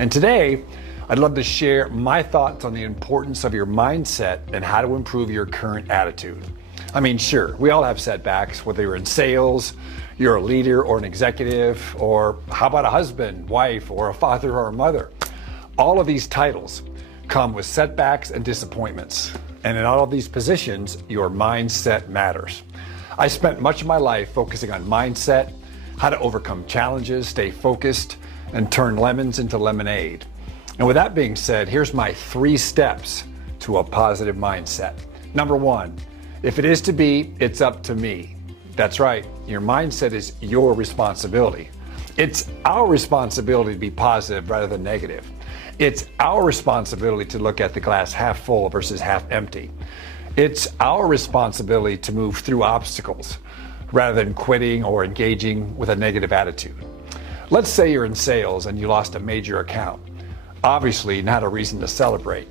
And today, I'd love to share my thoughts on the importance of your mindset and how to improve your current attitude. I mean, sure, we all have setbacks, whether you're in sales, you're a leader or an executive, or how about a husband, wife, or a father or a mother? All of these titles come with setbacks and disappointments. And in all of these positions, your mindset matters. I spent much of my life focusing on mindset, how to overcome challenges, stay focused, and turn lemons into lemonade. And with that being said, here's my 3 steps to a positive mindset. Number 1, if it is to be, it's up to me. That's right, your mindset is your responsibility. It's our responsibility to be positive rather than negative. It's our responsibility to look at the glass half full versus half empty. It's our responsibility to move through obstacles rather than quitting or engaging with a negative attitude. Let's say you're in sales and you lost a major account. Obviously, not a reason to celebrate.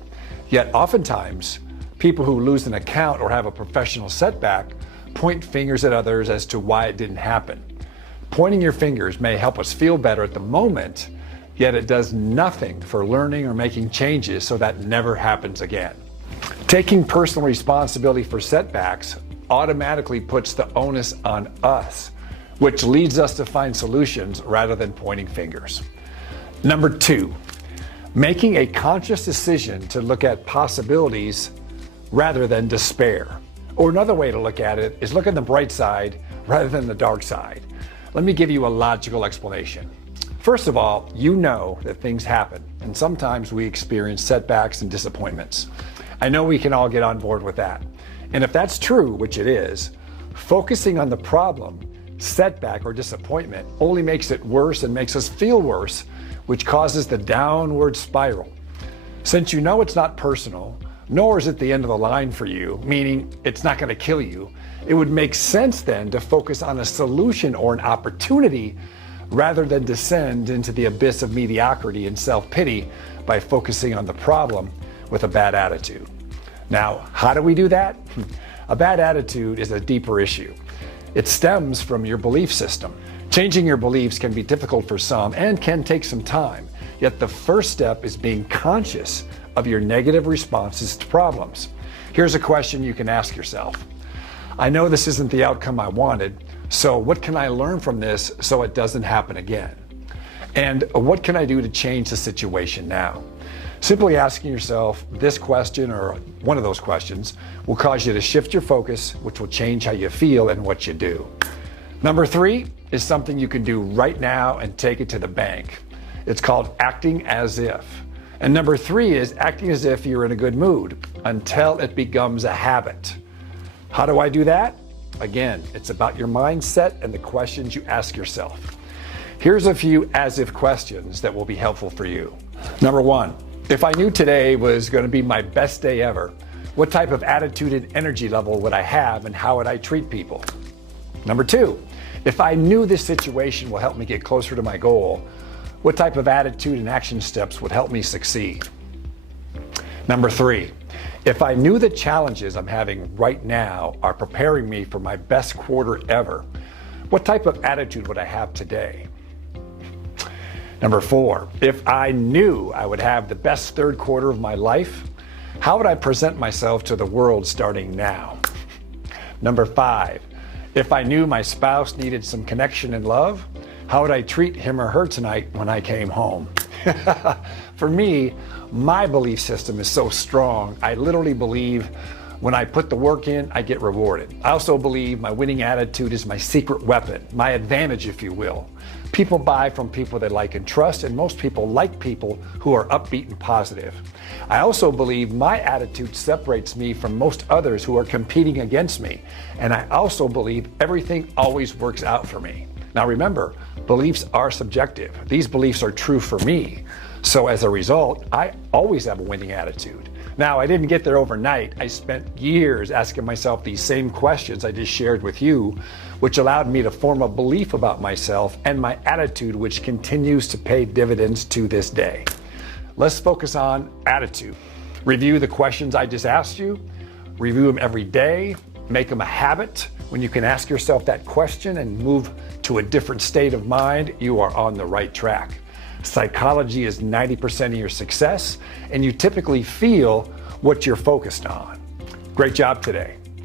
Yet oftentimes, people who lose an account or have a professional setback point fingers at others as to why it didn't happen. Pointing your fingers may help us feel better at the moment, yet it does nothing for learning or making changes so that never happens again. Taking personal responsibility for setbacks automatically puts the onus on us, which leads us to find solutions rather than pointing fingers. Number 2, making a conscious decision to look at possibilities rather than despair. Or another way to look at it is look at the bright side rather than the dark side. Let me give you a logical explanation. First of all, you know that things happen, and sometimes we experience setbacks and disappointments. I know we can all get on board with that. And if that's true, which it is, focusing on the problem, setback or disappointment, only makes it worse and makes us feel worse, which causes the downward spiral. Since you know it's not personal, nor is it the end of the line for you, meaning it's not going to kill you, it would make sense then to focus on a solution or an opportunity rather than descend into the abyss of mediocrity and self-pity by focusing on the problem with a bad attitude. Now, how do we do that? A bad attitude is a deeper issue. It stems from your belief system. Changing your beliefs can be difficult for some and can take some time. Yet the first step is being conscious of your negative responses to problems. Here's a question you can ask yourself. I know this isn't the outcome I wanted, so what can I learn from this so it doesn't happen again? And what can I do to change the situation now? Simply asking yourself this question or one of those questions will cause you to shift your focus, which will change how you feel and what you do. Number 3 is something you can do right now and take it to the bank. It's called acting as if. And number 3 is acting as if you're in a good mood until it becomes a habit. How do I do that? Again, it's about your mindset and the questions you ask yourself. Here's a few as if questions that will be helpful for you. Number 1, if I knew today was going to be my best day ever, what type of attitude and energy level would I have and how would I treat people? Number 2, if I knew this situation will help me get closer to my goal, what type of attitude and action steps would help me succeed? Number 3, if I knew the challenges I'm having right now are preparing me for my best quarter ever, what type of attitude would I have today? Number 4, if I knew I would have the best third quarter of my life, how would I present myself to the world starting now? Number 5, if I knew my spouse needed some connection and love, how would I treat him or her tonight when I came home? For me, my belief system is so strong, I literally believe when I put the work in, I get rewarded. I also believe my winning attitude is my secret weapon, my advantage, if you will. People buy from people they like and trust, and most people like people who are upbeat and positive. I also believe my attitude separates me from most others who are competing against me. And I also believe everything always works out for me. Now remember, beliefs are subjective. These beliefs are true for me. So as a result, I always have a winning attitude. Now, I didn't get there overnight. I spent years asking myself these same questions I just shared with you, which allowed me to form a belief about myself and my attitude, which continues to pay dividends to this day. Let's focus on attitude. Review the questions I just asked you. Review them every day. Make them a habit. When you can ask yourself that question and move to a different state of mind, you are on the right track. Psychology is 90% of your success, and you typically feel what you're focused on. Great job today.